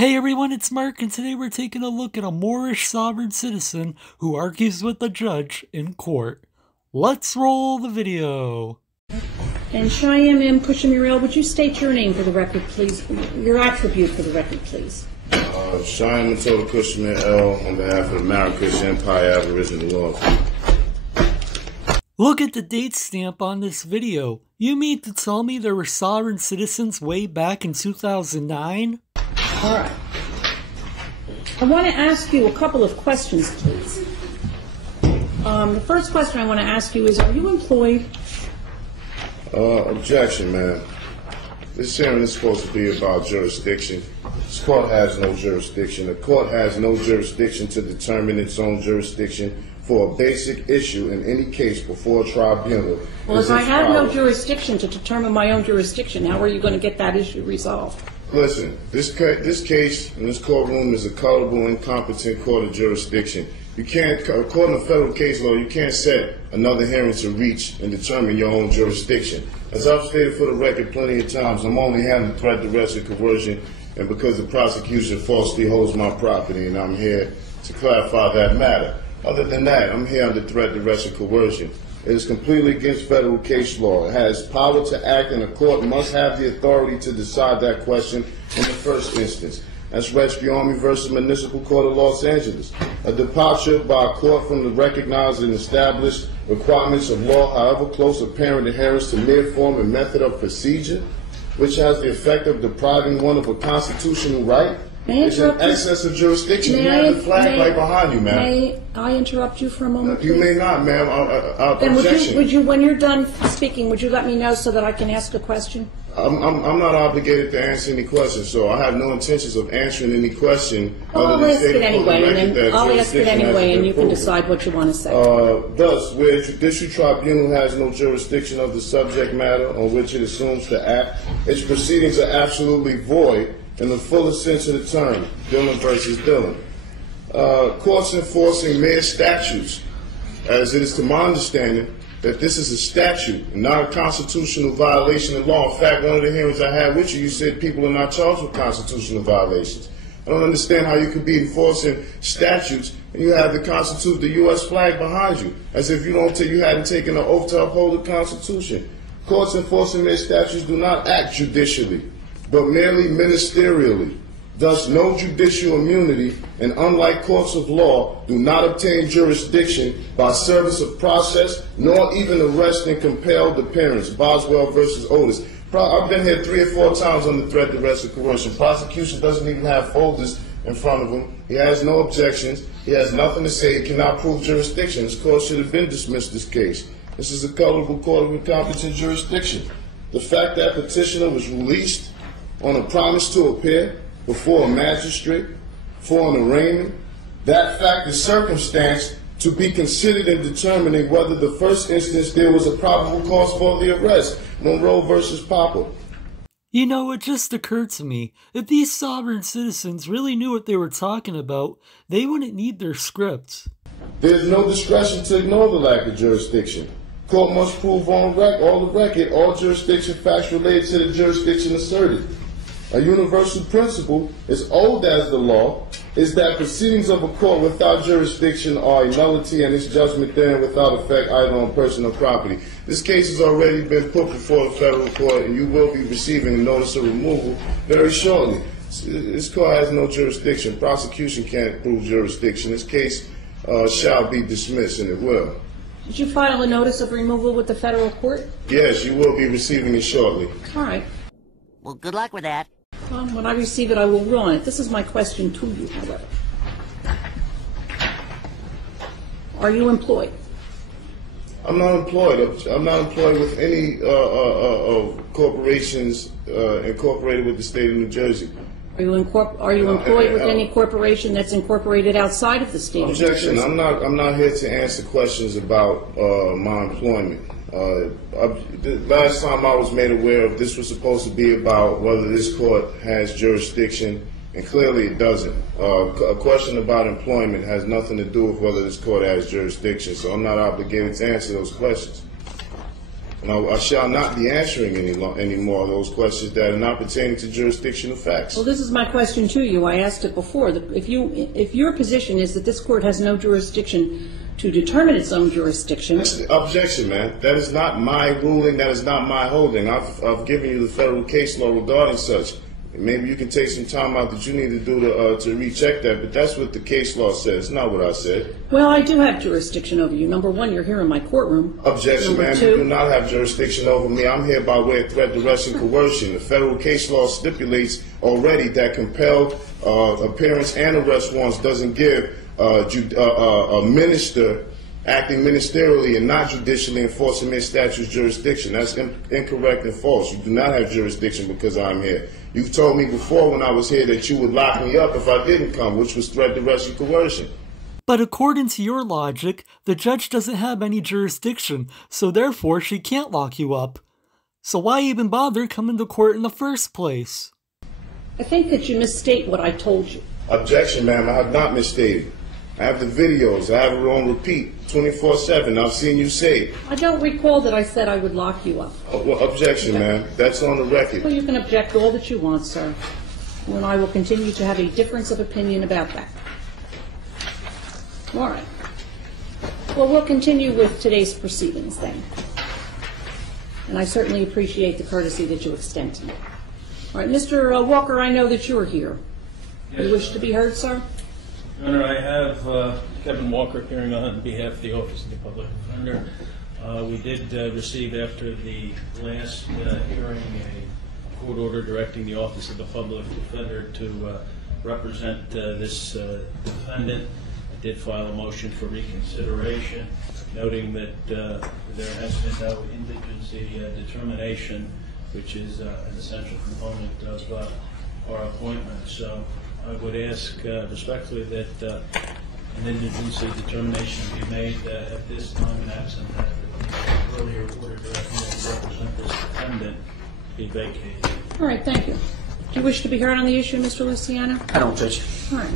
Hey everyone, it's Mark, and today we're taking a look at a Moorish sovereign citizen who argues with the judge in court. Let's roll the video. And Cheyenne M. Pushamurel, would you state your name for the record, please? Your attribute for the record, please. Cheyenne Matilda Pushamurel on behalf of the Marrakesh Empire Aboriginal Laws. Look at the date stamp on this video. You mean to tell me there were sovereign citizens way back in 2009? All right. I want to ask you a couple of questions, please. The first question I want to ask you is, are you employed? Objection, ma'am. This hearing is supposed to be about jurisdiction. This court has no jurisdiction. The court has no jurisdiction to determine its own jurisdiction for a basic issue in any case before a tribunal. Well, if I have no jurisdiction to determine my own jurisdiction, how are you going to get that issue resolved? Listen, this case in this courtroom is a culpable, incompetent court of jurisdiction. You can't, according to federal case law, you can't set another hearing to reach and determine your own jurisdiction. As I've stated for the record plenty of times, I'm only handling threat, duress, and coercion, and because the prosecution falsely holds my property, and I'm here to clarify that matter. Other than that, I'm here under threat, duress, and coercion. It is completely against federal case law. It has power to act, and the court must have the authority to decide that question in the first instance. That's Rescue versus Municipal Court of Los Angeles. A departure by a court from the recognized and established requirements of law, however close apparent adherence to mere form and method of procedure, which has the effect of depriving one of a constitutional right, is in excess of jurisdiction. You have the flag right behind you, ma'am. May I interrupt you for a moment, You please? may not, ma'am. Then Objection. would you, when you're done speaking, would you let me know so that I can ask a question? I'm not obligated to answer any questions, so I have no intentions of answering any question. Well, I'll ask it anyway, and then I'll ask it anyway, and you can decide what you want to say. Thus, where a judicial tribunal has no jurisdiction of the subject matter on which it assumes to act, its proceedings are absolutely void in the fullest sense of the term, Dillon versus Dillon. Courts enforcing mere statutes, as it is to my understanding, that this is a statute and not a constitutional violation of law. In fact, one of the hearings I had with you, you said people are not charged with constitutional violations. I don't understand how you could be enforcing statutes and you have the U.S. flag behind you, as if you hadn't taken an oath to uphold the Constitution. Courts enforcing their statutes do not act judicially, but merely ministerially. Thus, no judicial immunity, and unlike courts of law, do not obtain jurisdiction by service of process, nor even arrest and compelled appearance. Boswell versus Otis. I've been here 3 or 4 times under threat, duress, and coercion. Prosecution doesn't even have folders in front of him. He has no objections. He has nothing to say. He cannot prove jurisdiction. This court should have been dismissed this case. This is a culpable court of incompetent jurisdiction. The fact that petitioner was released on a promise to appear before a magistrate for an arraignment, that fact is circumstance to be considered in determining whether the first instance there was a probable cause for the arrest. Monroe versus Popper. You know, it just occurred to me, if these sovereign citizens really knew what they were talking about, they wouldn't need their scripts. There's no discretion to ignore the lack of jurisdiction. Court must prove on the record all jurisdiction facts related to the jurisdiction asserted. A universal principle, as old as the law, is that proceedings of a court without jurisdiction are a nullity and its judgment therein without effect either on person or property. This case has already been put before the federal court, and you will be receiving a notice of removal very shortly. This court has no jurisdiction. Prosecution can't prove jurisdiction. This case shall be dismissed, and it will. Did you file a notice of removal with the federal court? Yes, you will be receiving it shortly. All right. Well, good luck with that. Well, when I receive it, I will rule on it. This is my question to you, however. Are you employed? I'm not employed. I'm not employed with any corporations incorporated with the state of New Jersey. Are you employed with any corporation that's incorporated outside of the state of New Jersey? Objection. I'm not here to answer questions about my employment. The last time I was made aware of this was supposed to be about whether this court has jurisdiction, and clearly it doesn't. A question about employment has nothing to do with whether this court has jurisdiction, so I'm not obligated to answer those questions. And I shall not be answering any more of those questions that are not pertaining to jurisdictional facts. Well, this is my question to you. I asked it before. If your position is that this court has no jurisdiction to determine its own jurisdiction. Objection, man. That is not my ruling. That is not my holding. I've given you the federal case law regarding such. Maybe you can take some time out that you need to do to recheck that, but that's what the case law says. It's not what I said. Well, I do have jurisdiction over you. Number one, you're here in my courtroom. Objection, Number ma'am. two, You do not have jurisdiction over me. I'm here by way of threat, duress, and coercion. The federal case law stipulates already that compelled appearance and arrest warrants doesn't give a minister acting ministerially and not judicially enforcing their statute's jurisdiction. That's incorrect and false. You do not have jurisdiction because I'm here. You've told me before when I was here that you would lock me up if I didn't come, which was threat, duress, and coercion. But according to your logic, the judge doesn't have any jurisdiction, so therefore she can't lock you up. So why even bother coming to court in the first place? I think that you misstate what I told you. Objection, ma'am. I have not misstated. I have the videos. I have it on repeat 24/7. I've seen you say it. I don't recall that I said I would lock you up. Well, objection, ma'am. That's on the record. Well, you can object all that you want, sir. And I will continue to have a difference of opinion about that. All right. Well, we'll continue with today's proceedings then. And I certainly appreciate the courtesy that you extend to me. All right, Mr. Walker, I know that you're here. Yes. You wish to be heard, sir? Your Honor, I have Kevin Walker appearing on behalf of the Office of the Public Defender. We did receive after the last hearing a court order directing the Office of the Public Defender to represent this defendant. I did file a motion for reconsideration, noting that there has been no indigency determination, which is an essential component of our appointment. So I would ask respectfully that an indigency determination be made at this time, and absent that the earlier order directing me to represent this defendant be vacated. All right, thank you. Do you wish to be heard on the issue, Mr. Luciano? I don't, Judge. All right.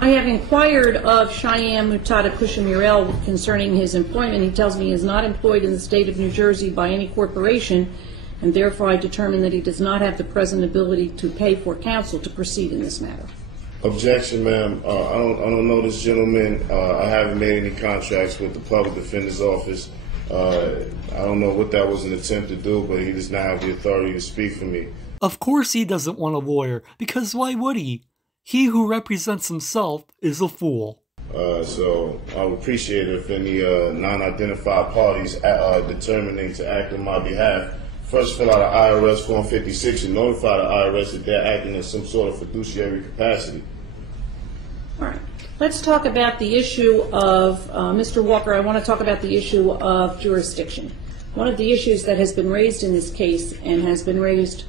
I have inquired of Cheyenne Mutada Kushamirel concerning his employment. He tells me he is not employed in the state of New Jersey by any corporation, and therefore I determine that he does not have the present ability to pay for counsel to proceed in this matter. Objection, ma'am. I don't know this gentleman. I haven't made any contracts with the Public Defender's Office. I don't know what that was an attempt to do, but he does not have the authority to speak for me. Of course he doesn't want a lawyer, because why would he? He who represents himself is a fool. So I would appreciate it if any non-identified parties determining to act on my behalf first fill out an IRS Form 56 and notify the IRS that they're acting in some sort of fiduciary capacity. All right. Let's talk about the issue of, Mr. Walker, I want to talk about the issue of jurisdiction. One of the issues that has been raised in this case and has been raised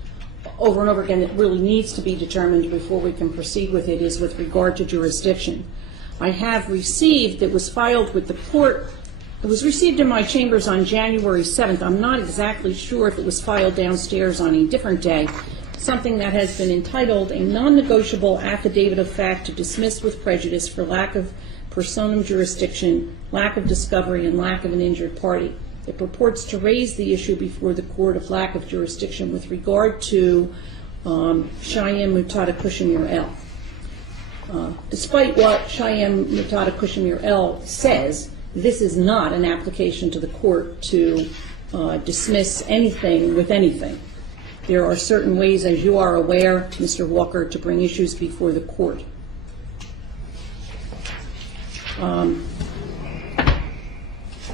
over and over again that really needs to be determined before we can proceed with it is with regard to jurisdiction. I have received, it was filed with the court, it was received in my chambers on January 7th. I'm not exactly sure if it was filed downstairs on a different day, something that has been entitled a non-negotiable affidavit of fact to dismiss with prejudice for lack of personam jurisdiction, lack of discovery, and lack of an injured party. It purports to raise the issue before the court of lack of jurisdiction with regard to Cheyenne Mutada Kushamir L. Despite what Cheyenne Mutada Kushamir L says, this is not an application to the court to dismiss anything with anything. There are certain ways, as you are aware, Mr. Walker, to bring issues before the court.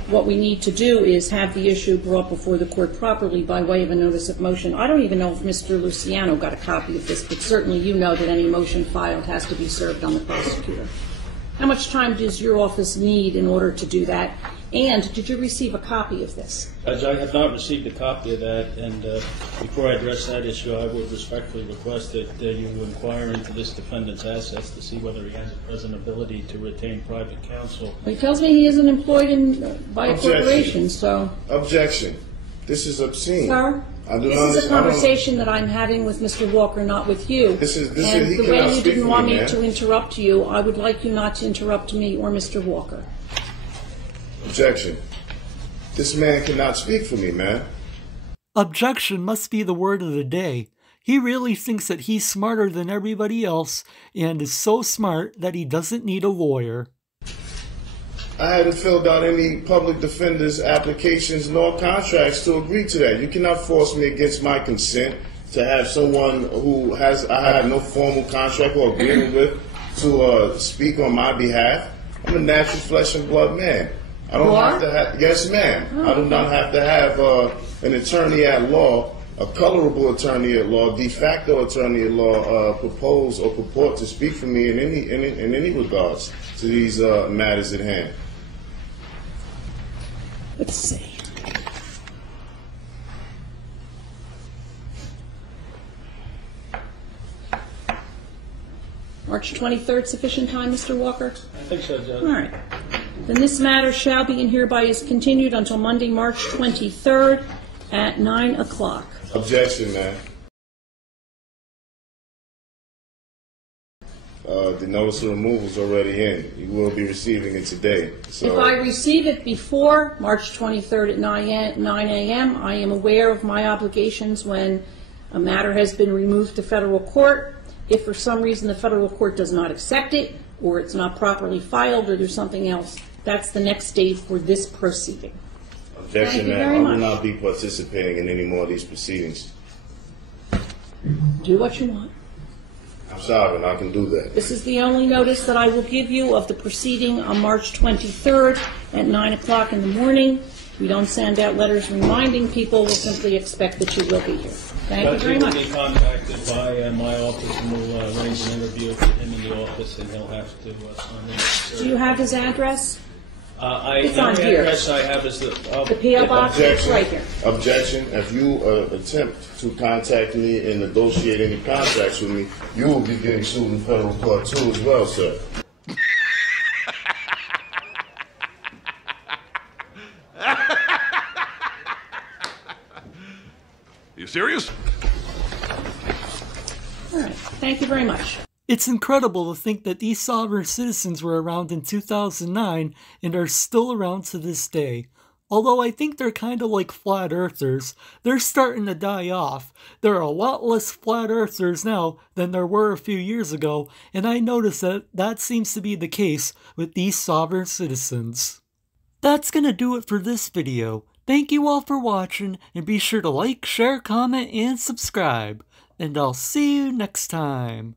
What we need to do is have the issue brought before the court properly by way of a notice of motion. I don't even know if Mr. Luciano got a copy of this, but certainly you know that any motion filed has to be served on the prosecutor. How much time does your office need in order to do that? And did you receive a copy of this? Judge, I have not received a copy of that, and before I address that issue, I would respectfully request that you inquire into this defendant's assets to see whether he has a present ability to retain private counsel. Well, he tells me he isn't employed by a corporation, so... Objection. This is obscene. Sir? This is a conversation that I'm having with Mr. Walker, not with you. This is and the way you didn't want me to interrupt you, I would like you not to interrupt me or Mr. Walker. Objection. This man cannot speak for me, man. Objection must be the word of the day. He really thinks that he's smarter than everybody else and is so smart that he doesn't need a lawyer. I hadn't filled out any public defender's applications nor contracts to agree to that. You cannot force me against my consent to have someone who I had no formal contract or agreement with to speak on my behalf. I'm a natural flesh and blood man. I don't have to have, yes ma'am. I do not have to have an attorney at law, a colorable attorney at law, de facto attorney at law, propose or purport to speak for me in any regards to these matters at hand. Let's see. March 23rd, sufficient time, Mr. Walker? I think so, Judge. All right. Then this matter shall be and hereby is continued until Monday, March 23rd at 9 o'clock. Objection, man. The notice of removal is already in. You will be receiving it today. So, if I receive it before March 23rd at 9 a.m., I am aware of my obligations when a matter has been removed to federal court. If for some reason the federal court does not accept it, or it's not properly filed, or there's something else, that's the next stage for this proceeding. objection, ma'am. I will not be participating in any more of these proceedings. Do what you want. I'm sovereign. I can do that. This is the only notice that I will give you of the proceeding on March 23rd at 9 o'clock in the morning. We don't send out letters reminding people. We'll simply expect that you will be here. Thank you very much. He will be contacted by my office, and we'll arrange an interview with him in the office, and he'll have to sign in. Do you have his address? The on only here. address I have is the P.O. box is Objection. right here. Objection. If you attempt to contact me and negotiate any contracts with me, you will be getting sued in federal court too as well, sir. You serious? All right. Thank you very much. It's incredible to think that these sovereign citizens were around in 2009 and are still around to this day. Although I think they're kind of like flat earthers, they're starting to die off. There are a lot less flat earthers now than there were a few years ago, and I notice that that seems to be the case with these sovereign citizens. That's gonna do it for this video. Thank you all for watching, and be sure to like, share, comment, and subscribe. And I'll see you next time.